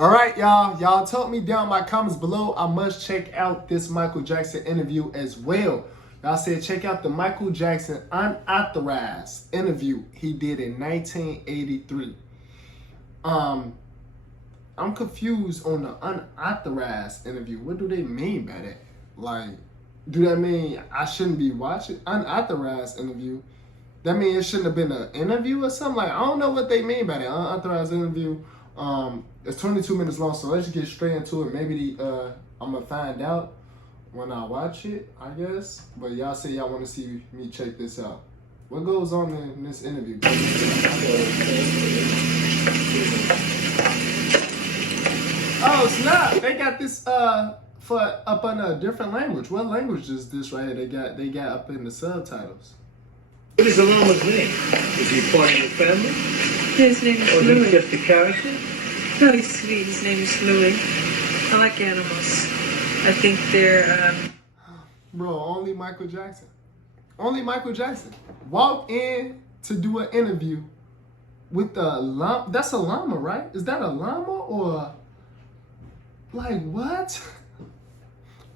All right, y'all. Y'all told me down in my comments below I must check out this Michael Jackson interview as well. Y'all said check out the Michael Jackson unauthorized interview he did in 1983. I'm confused on the unauthorized interview. What do they mean by that? Like, do that mean I shouldn't be watching unauthorized interview? That means it shouldn't have been an interview or something? Like, I don't know what they mean by that. Unauthorized interview. It's 22 minutes long, so let's get straight into it. Maybe I'm gonna find out when I watch it, I guess. But y'all say y'all want to see me check this out. What goes on in this interview? Oh snap! They got this for up in a different language. What language is this right here? They got up in the subtitles. What is the llama's name? Is he part of your family? His name is Or Louis. he's just a character? No, he's sweet. His name is Louis. I like animals. I think they're Bro, only Michael Jackson. Only Michael Jackson walked in to do an interview with a llama. That's a llama, right? Is that a llama or like what?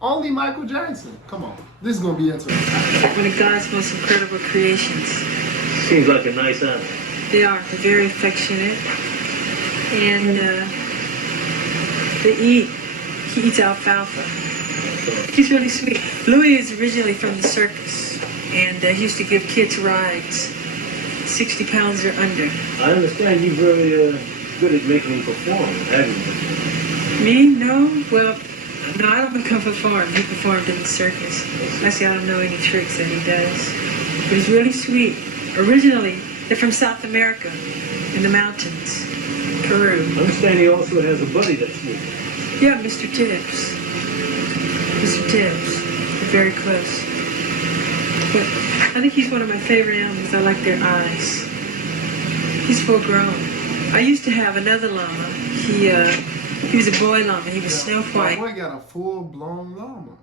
Only Michael Jackson. Come on, this is gonna be interesting. one of God's most incredible creations. Seems like a nice animal. They are. They're very affectionate, and they eat. He eats alfalfa. He's really sweet. Louis is originally from the circus, and he used to give kids rides, 60 pounds or under. I understand you're very good at making him perform, haven't you? Me? No. Well, no, I don't become perform. He performed in the circus. Actually, I don't know any tricks that he does. But he's really sweet. Originally, they're from South America, in the mountains, Peru. I understand he also has a buddy that's with him. Yeah, Mr. Tibbs. Mr. Tibbs. They're very close. But I think he's one of my favorite animals. I like their eyes. He's full grown. I used to have another llama. He was a boy llama. He was snow white. My boy got a full-blown llama.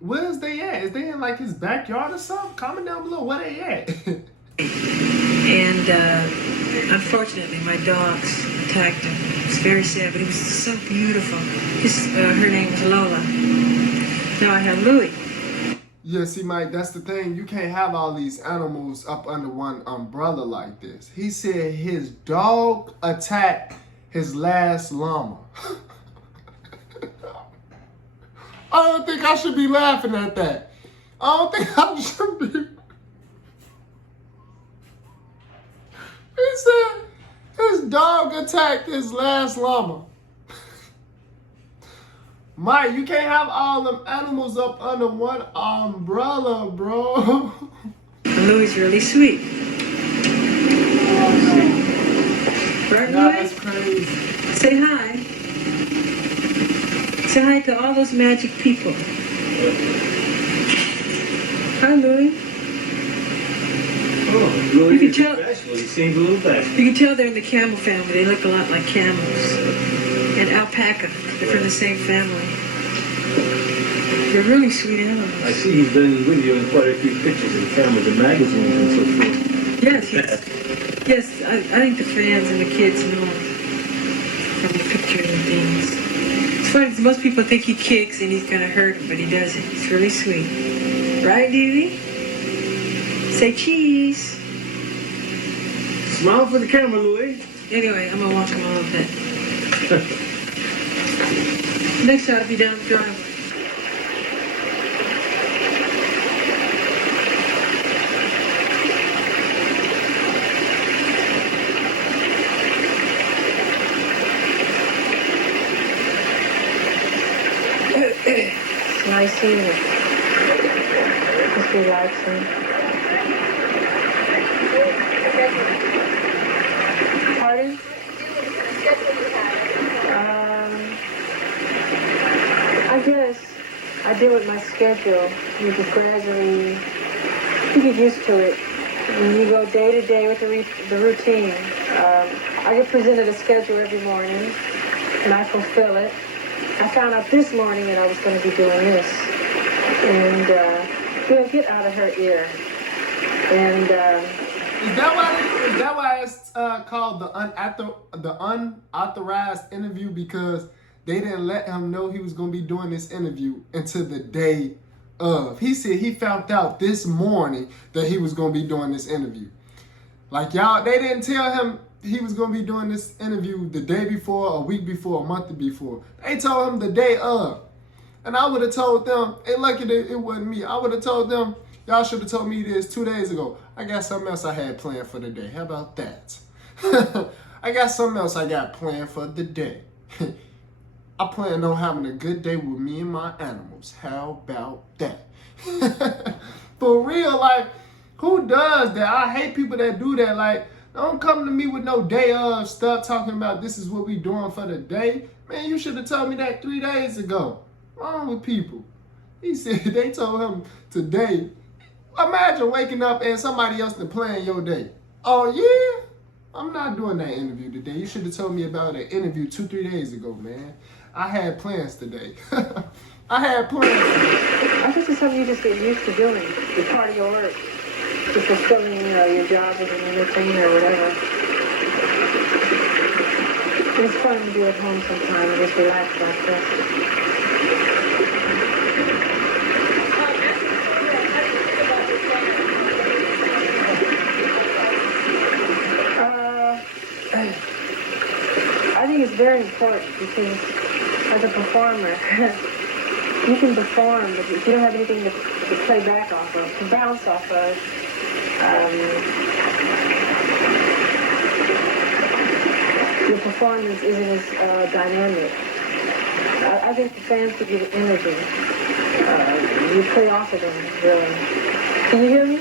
Where's they at? Is they in like his backyard or something? Comment down below where they at. And unfortunately, my dogs attacked him. It's very sad, but he was so beautiful. Her name was Lola. Now I have Louis. Yeah, see, Mike, that's the thing. You can't have all these animals up under one umbrella like this. He said his dog attacked his last llama. I don't think I should be laughing at that. I don't think I should be. He said his dog attacked his last llama. Mike, you can't have all them animals up under one umbrella, bro. Louis is really sweet. Right, Nah, Louis? that's crazy. Say hi. Say hi to all those magic people. Hi, Louis. Oh, Louis You can is tell- bashful. He seems a little bashful. You can tell they're in the camel family. They look a lot like camels. And alpaca. They're from the same family. They're really sweet animals. I see he's been with you in quite a few pictures in cameras and magazines and so forth. Yes, yes. I think the fans and the kids know him from the pictures and things. It's funny because most people think he kicks and he's going to hurt them, but he doesn't. He's really sweet. Right, Dewey? Say cheese. Smile for the camera, Louis. Anyway, I'm going to walk him a little bit. Next I'll be down the driveway. Nice seeing you. Just relaxing. Pardon? I guess I deal with my schedule. You just gradually you get used to it. When you go day to day with the routine. I get presented a schedule every morning, and I fulfill it. I found out this morning that I was going to be doing this. And get out of her ear. And Is that why it's called the unauthorized interview? Because they didn't let him know he was gonna be doing this interview until the day of. He said he found out this morning that he was gonna be doing this interview. Like y'all, they didn't tell him he was gonna be doing this interview the day before, a week before, a month before. They told him the day of. And I would have told them, and lucky that it wasn't me, I would have told them, y'all should have told me this 2 days ago. I got something else I had planned for the day. How about that? I got something else I got planned for the day. I plan on having a good day with me and my animals. How about that? For real, like, who does that? I hate people that do that. Like, don't come to me with no day of stuff talking about this is what we doing for the day. Man, you should have told me that 3 days ago. What's wrong with people? He said they told him today. Imagine waking up and somebody else to plan your day. Oh yeah? I'm not doing that interview today. You should have told me about an interview 2-3 days ago, man. I had plans today. I had plans today. I guess it's something you just get used to doing. It's part of your work. Just fulfilling, your job as an entertainer or whatever. It's fun to do at home sometimes and just relax like this. I think it's very important because as a performer, you can perform, but if you don't have anything to play back off of, to bounce off of, your performance isn't as dynamic. I think the fans could give energy. You play off of them, really. Can you hear me?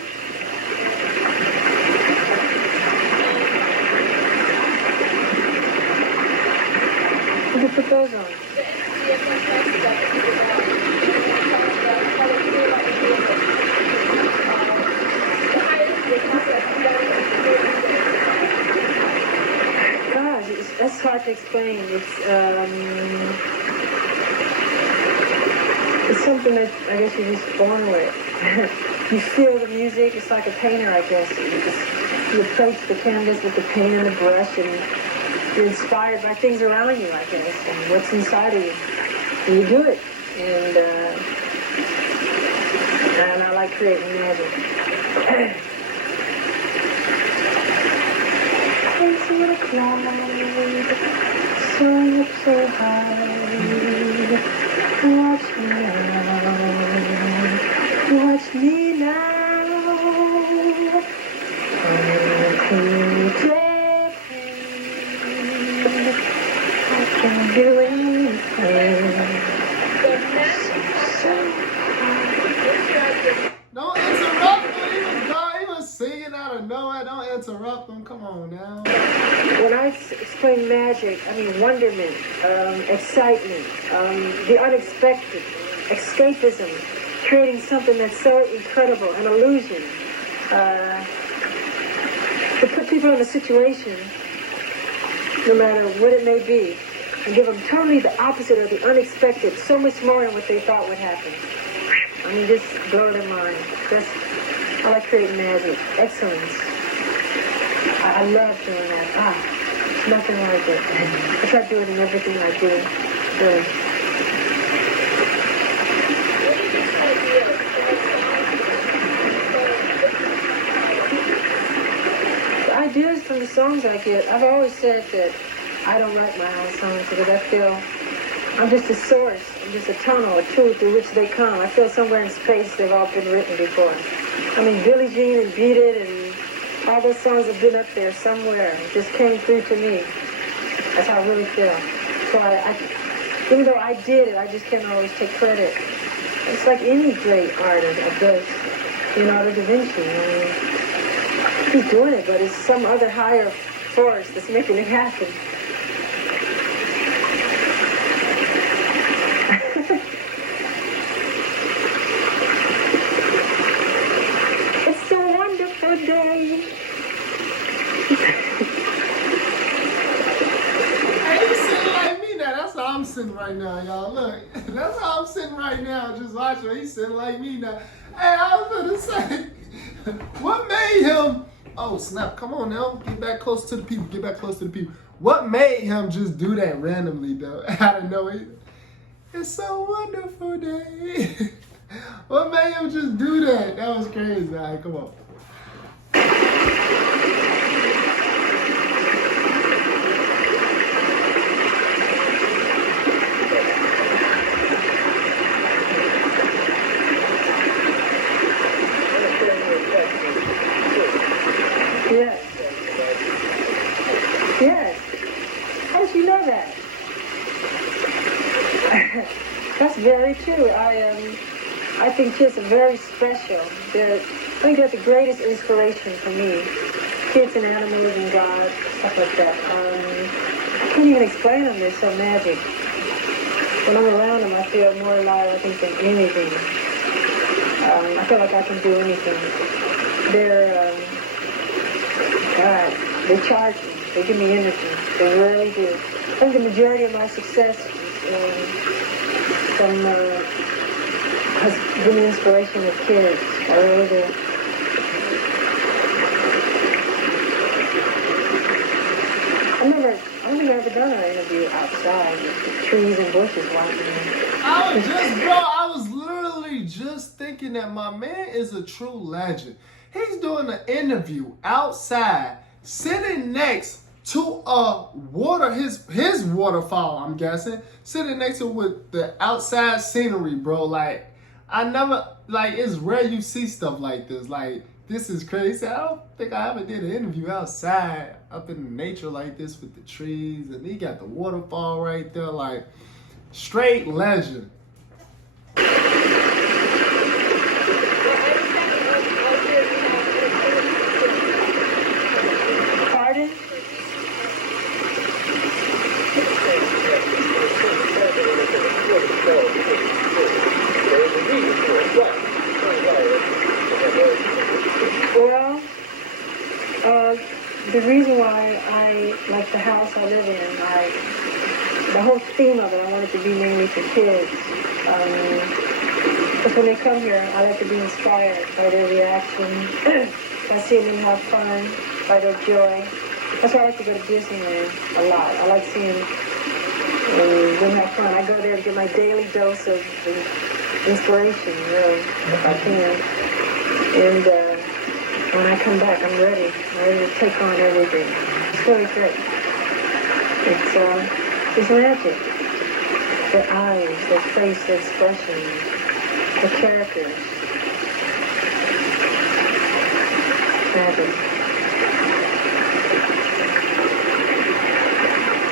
You can put those on. Gosh, that's hard to explain. It's something that I guess you're just born with. You feel the music. It's like a painter, I guess. You approach the canvas with the paint and the brush, and you're inspired by things around you, I guess, and what's inside of you. And you do it. And I like creating magic. Facing a cloud, soaring up so high. Watch me now. Watch me now. Don't interrupt him. He was singing out of nowhere. Don't interrupt him. Come on now. When I explain magic, I mean wonderment, excitement, the unexpected, escapism, creating something that's so incredible, an illusion. To put people in a situation, no matter what it may be, and give them totally the opposite or the unexpected, so much more than what they thought would happen. I mean, just blow their mind. I like creating magic, excellence. I love doing that. Nothing like it. I try to do it in everything I do. Good. The ideas from the songs I get, I've always said that I don't write my own songs because I feel I'm just a source. I'm just a tunnel, a tube through which they come. I feel somewhere in space they've all been written before. I mean, Billie Jean and Beat It and all those songs have been up there somewhere. It just came through to me. That's how I really feel. So I even though I did it, I just can't always take credit. It's like any great artist, I guess. Leonardo da Vinci. I mean, he's doing it, but it's some other higher force that's making it happen. It's a wonderful day. Hey, you sitting like me now. That's how I'm sitting right now, y'all. Look, that's how I'm sitting right now. Just watching. He's sitting like me now. Hey, I was gonna say, what made him oh snap, come on now, get back close to the people, get back close to the people. What made him just do that randomly though? I don't know. It's so wonderful day. What made him just do that? That was crazy. All right, come on. Yes. Yes. How did you know that? That's very true. I think kids are very special. I think they're the greatest inspiration for me. Kids and animals and God, stuff like that. I can't even explain them. They're so magic. When I'm around them, I feel more alive, I think, than anything. I feel like I can do anything. God, they charge me. They give me energy. They really do. I think the majority of my success has been the inspiration of kids. I really do. I don't think I've ever done an interview outside with trees and bushes watching me. I was literally just thinking that my man is a true legend. He's doing an interview outside, sitting next to his waterfall, I'm guessing, sitting next to with the outside scenery, bro. Like, it's rare you see stuff like this. Like, this is crazy. I don't think I ever did an interview outside, up in nature like this with the trees, and he got the waterfall right there, like, straight legend. Pardon? Well, the reason why I like the house I live in, the whole theme of it, I want it to be mainly for kids. Because when they come here, I like to be inspired by their reaction. I see them have fun, by their joy. That's why I like to go to Disneyland a lot. I like seeing them have fun. I go there to get my daily dose of inspiration, really, if I can. And when I come back, I'm ready to take on everything. It's really great. It's magic. Their eyes, their face, their expression, the characters. Magic.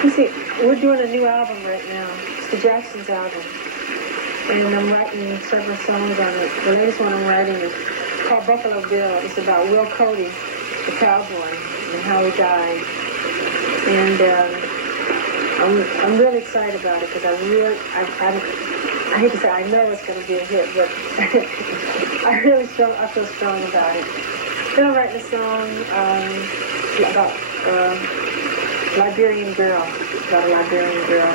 You see, we're doing a new album right now. It's the Jacksons album. And I'm writing several songs on it. The latest one I'm writing is called Buffalo Bill. It's about Will Cody, the cowboy, and how he died. And I'm really excited about it because I hate to say I know it's going to be a hit, but I feel strong about it. Then I'm writing a song about Liberian girl, about a Liberian girl.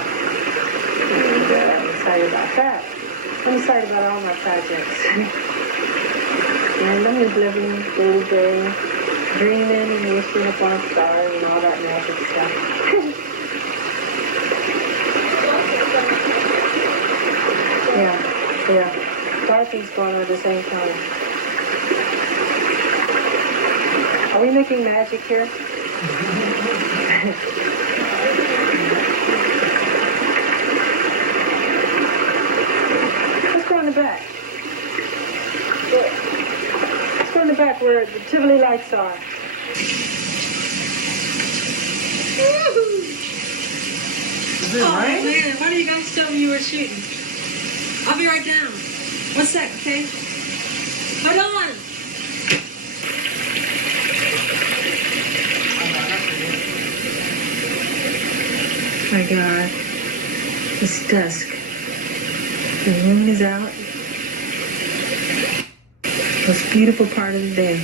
And I'm excited about that. I'm excited about all my projects. And I'm just living day to day, dreaming and wishing upon a star and all that magic stuff. Yeah. A lot of things going on at the same time. Are we making magic here? Let's go in the back. Let's go in the back where the Tivoli lights are. Is it rain? Man, why did you guys tell me you were shooting? I'll be right down. 1 sec, okay? Hold on. My God, it's dusk. The moon is out. Most beautiful part of the day.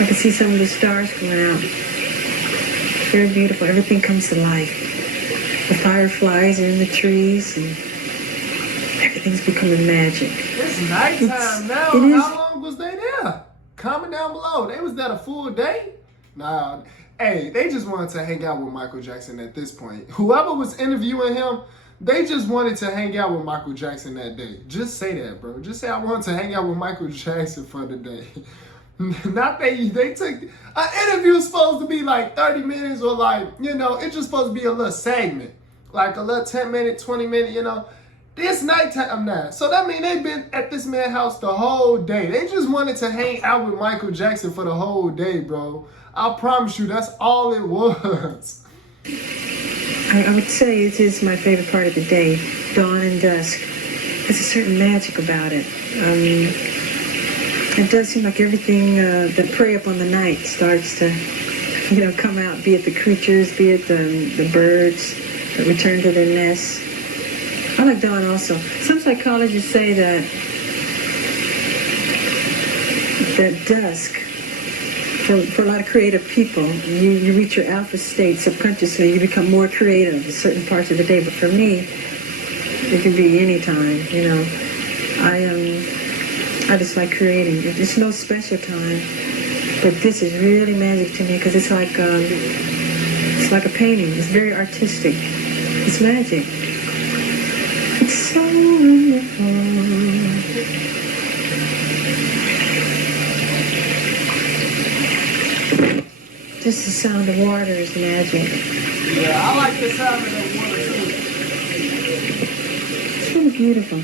I can see some of the stars coming out. Very beautiful. Everything comes to life. The fireflies are in the trees, and everything's becoming magic. It's nighttime now. It is. How long was they there? Comment down below. They was there a full day? Nah. Hey, they just wanted to hang out with Michael Jackson at this point. Whoever was interviewing him, they just wanted to hang out with Michael Jackson that day. Just say that, bro. Just say I want to hang out with Michael Jackson for the day. Not they took an interview supposed to be like 30 minutes or like, you know, it's just supposed to be a little segment. Like a little 10-minute, 20-minute, you know. This nighttime now. So that means they've been at this man's house the whole day. They just wanted to hang out with Michael Jackson for the whole day, bro. I promise you, that's all it was. I would say it is my favorite part of the day, dawn and dusk. There's a certain magic about it. It does seem like everything that prey upon the night starts to, you know, come out, be it the creatures, be it the birds that return to their nests. I like dawn also. Some psychologists say that dusk, for a lot of creative people, you reach your alpha state subconsciously. You become more creative in certain parts of the day. But for me, it can be any time. You know, I just like creating. It's no special time, but this is really magic to me because it's like a painting. It's very artistic. It's magic. It's so wonderful. Just the sound of water is magic. Yeah, I like the sound of the water too. It's really beautiful.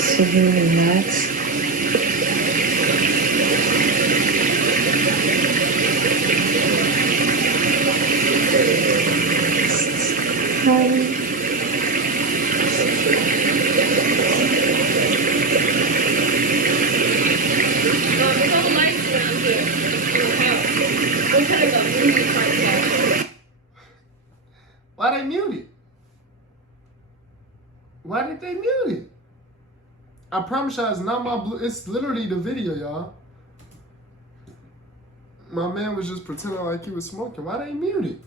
So very relaxed. Why they mute it? Why did they mute it? I promise y'all, it's not my blue. It's literally the video, y'all. My man was just pretending like he was smoking. Why they mute it?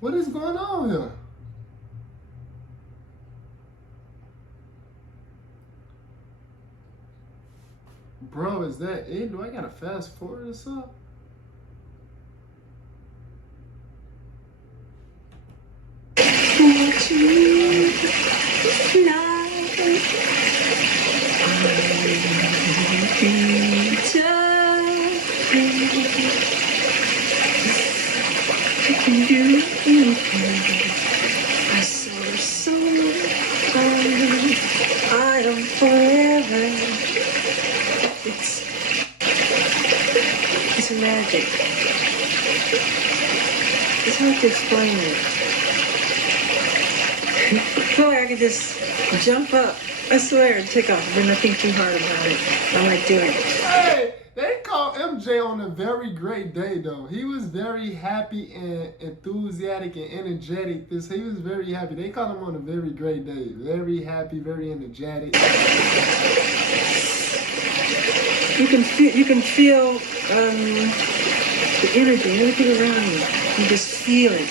What is going on here? Bro, is that it? Do I gotta fast forward or something? I am forever. It's magic. It's hard to explain it. I feel like I could just jump up, I swear, and take off. There's nothing too hard about it. I like doing it. Hey, they called MJ on a very great day, though. He was very happy and enthusiastic and energetic. He was very happy. They called him on a very great day. Very happy, very energetic. You can feel the energy, everything around you. You just feel it.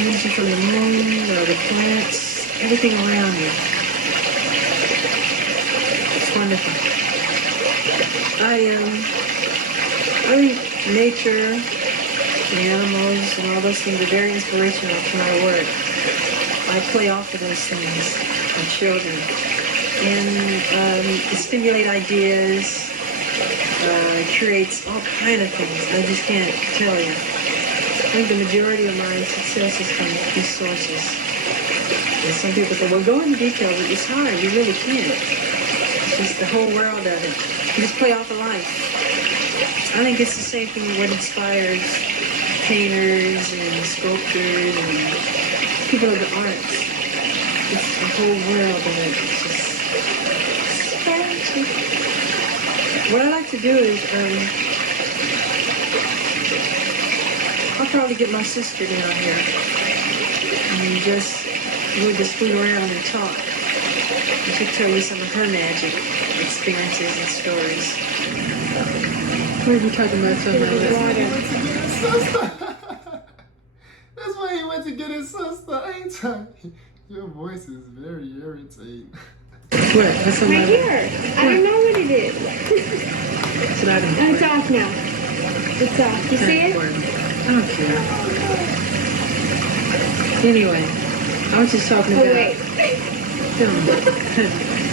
Energy from the moon, the plants, everything around you. It's wonderful. I think nature, the animals, and all those things are very inspirational to my work. I play off of those things on children. And stimulate ideas, creates all kind of things. I just can't tell you. I think the majority of my success is from these sources. And some people say, well, go into detail, but it's hard. You really can't. It's just the whole world of it. You just play off of life. I think it's the same thing with what inspires painters and sculptors and people of the arts. It's the whole world of it. It's just what I like to do is, I'll probably get my sister down here and we'll just fool around and talk. And she'll tell you some of her magic experiences and stories. What are you talking about? That's why he went wanted to get his sister. Anytime. Your voice is very irritating. What? What's the My matter? hair. I don't know what it is. It's not important. It's off now. It's off. You see it? I don't care. Anyway, I was just talking Oh, about. wait.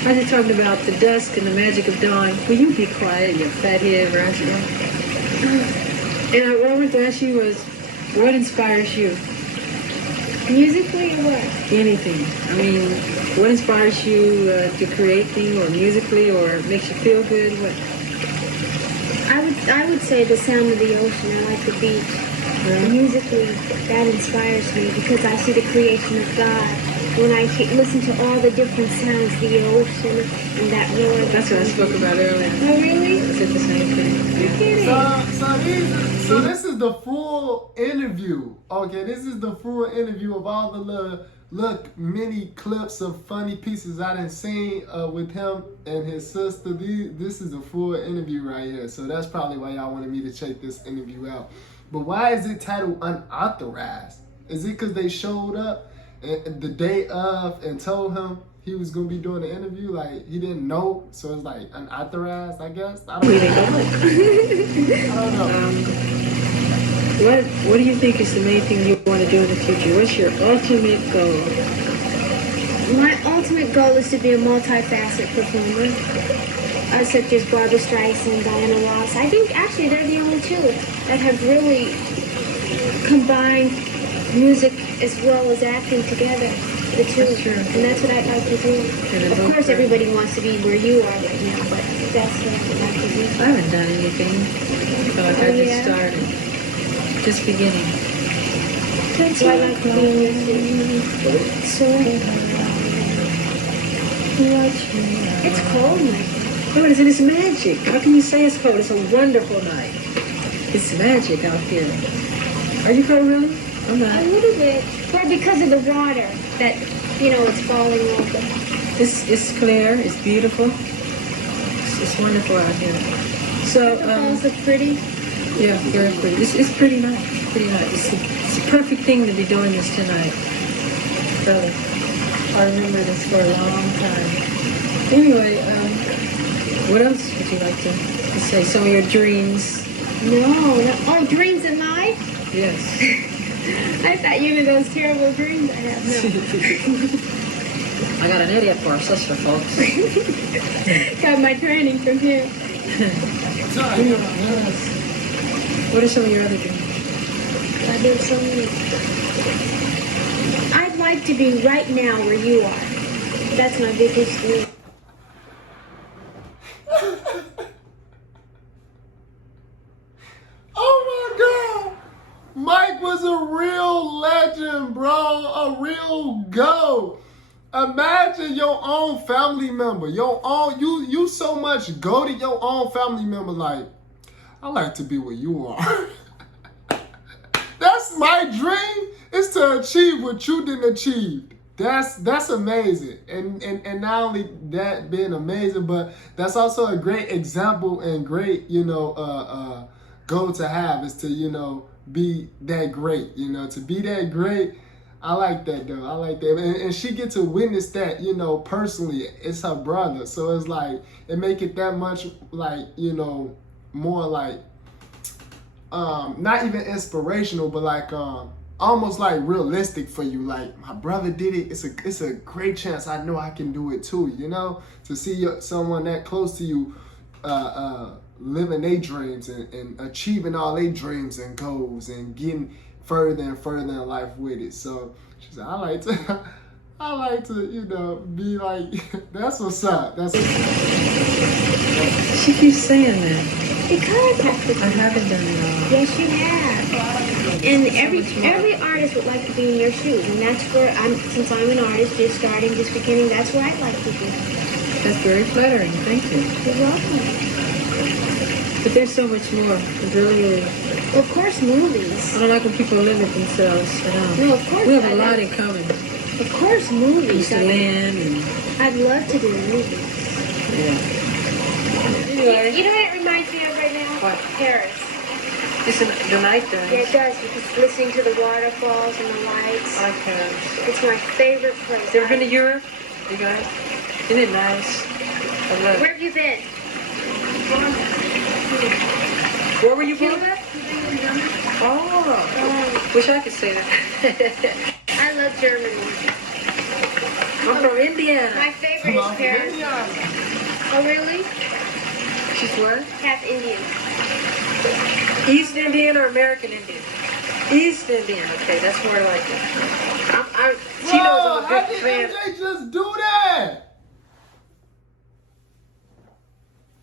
I was just talking about the dusk and the magic of dawn. Will you be quiet, you fathead rascal? And what I wanted to ask you was, what inspires you? Musically or what? Anything. I mean, what inspires you to create things, or musically, or makes you feel good? What? I would say the sound of the ocean. I like the beach. Musically, that inspires me because I see the creation of God. When I listen to all the different sounds, the ocean and that roar. That's what I spoke about earlier. Oh, really? I said the same thing. You're kidding. So this is the full interview. Okay, this is the full interview of all the little mini clips of funny pieces I done seen with him and his sister. This is the full interview right here. So that's probably why y'all wanted me to check this interview out. But why is it titled Unauthorized? Is it because they showed up the day of and told him he was gonna be doing the interview? Like he didn't know, so it's like unauthorized, I guess. I don't know. What do you think is the main thing you want to do in the future? What's your ultimate goal? My ultimate goal is to be a multifaceted performer, such as Barbara Streisand, Diana Ross. I think actually they're the only two that have really combined music as well as acting together. The two, That's true. and that's what I'd like to do. Of course, everybody wants to be where you are right now, but that's what I'd like to do. I haven't done anything. I feel like I just started. Just beginning. So I'd like to be in your city. So it's cold, my friend. No, it's magic. How can you say it's cold? It's a wonderful night. It's magic out here. Are you cold, really? I'm A not. little bit. Well, because of the water that, it's falling over. It's clear. It's beautiful. It's wonderful out here. So, The falls look pretty. yeah, very pretty. It's pretty nice. Pretty nice. It's a perfect thing to be doing this tonight. Really. I remember this for a long time. Anyway, what else would you like to say? Some of your dreams? No. Oh, dreams in life? Yes. I thought you knew those terrible dreams I have. No. I got an idiot for a sister, folks. Got my training from him. Yes. What are some of your other dreams? I did so many. I'd like to be right now where you are. That's my biggest dream. Oh my God! Mike was a real legend, bro. A real GOAT. Imagine your own family member, you so much go to your own family member like, I like to be where you are. That's my dream, is to achieve what you didn't achieve. That's amazing. And not only that being amazing, but that's also a great example and great, goal to have, is to, be that great, to be that great. I like that though. I like that. And she get to witness that, personally. It's her brother. So it's like, it make it that much like, more like, not even inspirational, but like, almost like realistic for you. Like, my brother did it. It's a great chance. I know I can do it too, to see someone that close to you, living their dreams and achieving all their dreams and goals and getting further and further in life with it. So she said, I like to, be like, that's what's up. That's what's up. She keeps saying that. Because I haven't done it all. yes, you have. And every artist would like to be in your shoes, and that's where since I'm an artist, just beginning, that's where I'd like to be. That's very flattering. Thank you. You're welcome. But there's so much more. It really is. Well, of course, movies. I don't like when people limit themselves. No, of course We have not. a lot in common. Of course, movies. Mr. Land and I'd love to do movies. yeah. Anyway, You know what it reminds me of right now? What? Paris. It's the night Yeah, does. it does, because listening to the waterfalls and the lights. I like Paris. It's my favorite place. You ever been to Europe, you guys? Isn't it nice? I love Where it. have you been? Where were you born? Cuba? Oh, wish I could say that. I love Germany. I'm from Indiana. My favorite is Paris. Oh, really? She's what? Half Indian. East Indian or American Indian? East Indian. Okay, that's more like it. She knows I'm a how big did fan. MJ just do that?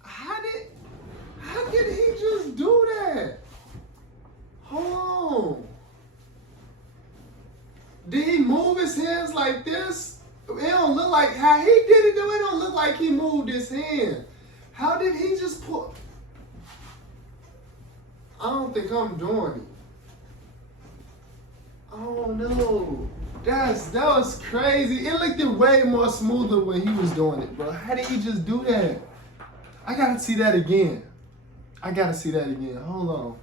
How did he just do that? Hold on. Did he move his hands like this? It don't look like how he did it though. It don't look like he moved his hand. How did he just pull? I don't think I'm doing it. Oh no. That was crazy. It looked way more smoother when he was doing it, bro. How did he just do that? I gotta see that again. Hold on.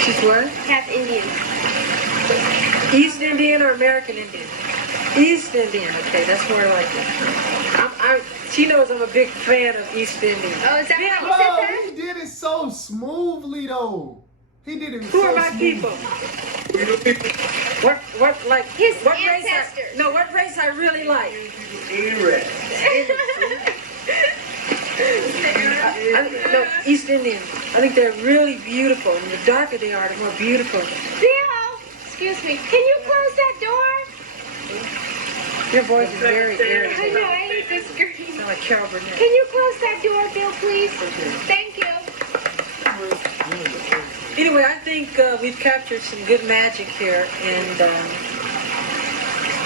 She's what? Half Indian. East Indian or American Indian? East Indian. Okay, that's more like it. She knows I'm a big fan of East Indian. Oh, is that how you said Bro, that? he did it so smoothly though. He did it Who so are my smoothly. people? What like His what ancestors. what race I really like? Arab. No, East Indian. I think they're really beautiful, and the darker they are, the more beautiful. Bill, excuse me. Can you close that door? Your voice is very I know, irritating. I hate this screen. Sound like Carol Burnett. Can you close that door, Bill, please? Thank you. Anyway, I think we've captured some good magic here, and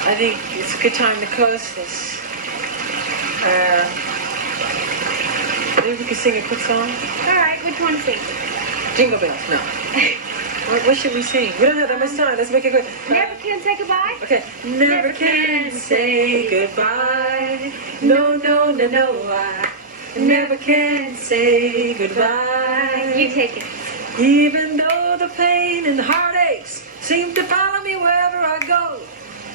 I think it's a good time to close this. Maybe we can sing a quick song? All right, which one sing? Jingle Bells, no. What should we sing? We don't have that much time. Let's make it quick. Never can say goodbye? Okay. Never can say goodbye. No, no, no, no. I never can say goodbye. You take it. Even though the pain and heartaches seem to follow me wherever I go.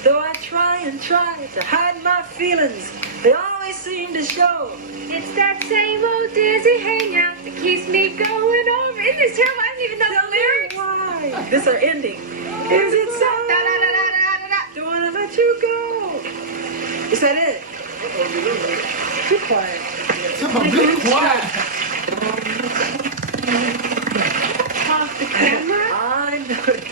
Though I try and try to hide my feelings, they always seem to show. It's that same old dizzy hangout that keeps me going over. Isn't this terrible? I don't even know the lyrics. Why? This is our ending. Is it so? Da, da, da, da, da, da, da. Don't want to let you go. Is that it? Too quiet. Be quiet. Off the camera? I know it.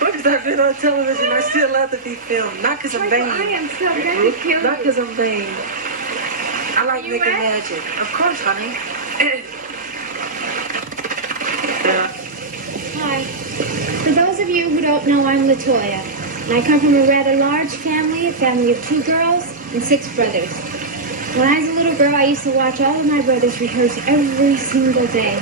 Because I've been on television, I still love to be filmed. Not because I'm I vain. am so very cute. Not because I'm vain. I like You making ready? magic. Of course, honey. Hi. For those of you who don't know, I'm Latoya. And I come from a rather large family, a family of 2 girls and 6 brothers. When I was a little girl, I used to watch all of my brothers rehearse every single day,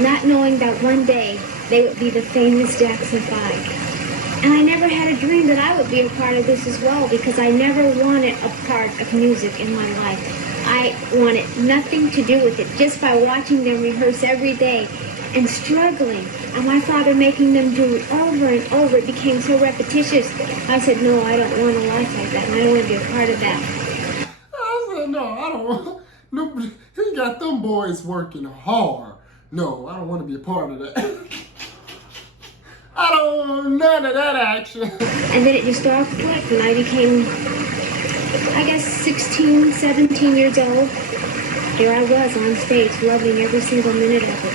not knowing that one day they would be the famous Jackson 5. And I never had a dream that I would be a part of this as well, because I never wanted a part of music in my life. I wanted nothing to do with it. Just by watching them rehearse every day and struggling, and my father making them do it over and over, it became so repetitious. I said, no, I don't want a life like that, and I don't want to be a part of that. I said, no, I don't want. No, he got them boys working hard. No, I don't want to be a part of that. I don't want none of that action. And then it just all clicked, and I became, I guess, 16, 17 years old. Here I was on stage, loving every single minute of it.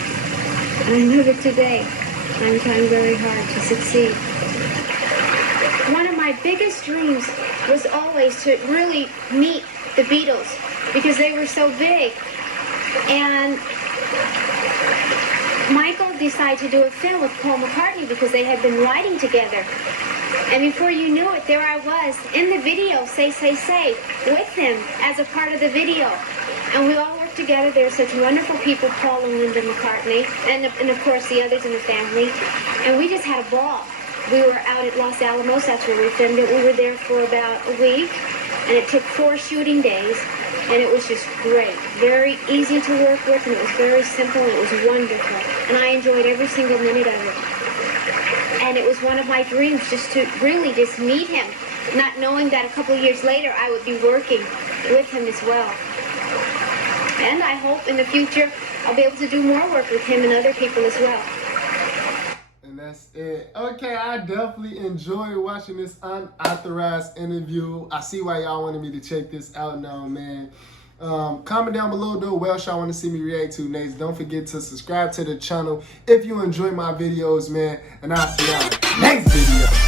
And I love it today. I'm trying very hard to succeed. One of my biggest dreams was always to really meet the Beatles, because they were so big. And Michael decided to do a film with Paul McCartney because they had been writing together. And before you knew it, there I was in the video, Say, Say, Say, with him as a part of the video. And we all worked together. They were such wonderful people, Paul and Linda McCartney, and of course the others in the family. And we just had a ball. We were out at Los Alamos, that's where we filmed it. We were there for about a week, and it took 4 shooting days. and it was just great. Very easy to work with, and it was very simple, and it was wonderful. And I enjoyed every single minute of it. And it was one of my dreams just to really just meet him, not knowing that a couple years later I would be working with him as well. And I hope in the future I'll be able to do more work with him and other people as well. And that's it. Okay, I definitely enjoyed watching this unauthorized interview. I see why y'all wanted me to check this out now, man. Comment down below though what else y'all want to see me react to next. Don't forget to subscribe to the channel if you enjoy my videos, man. And I'll see y'all next video.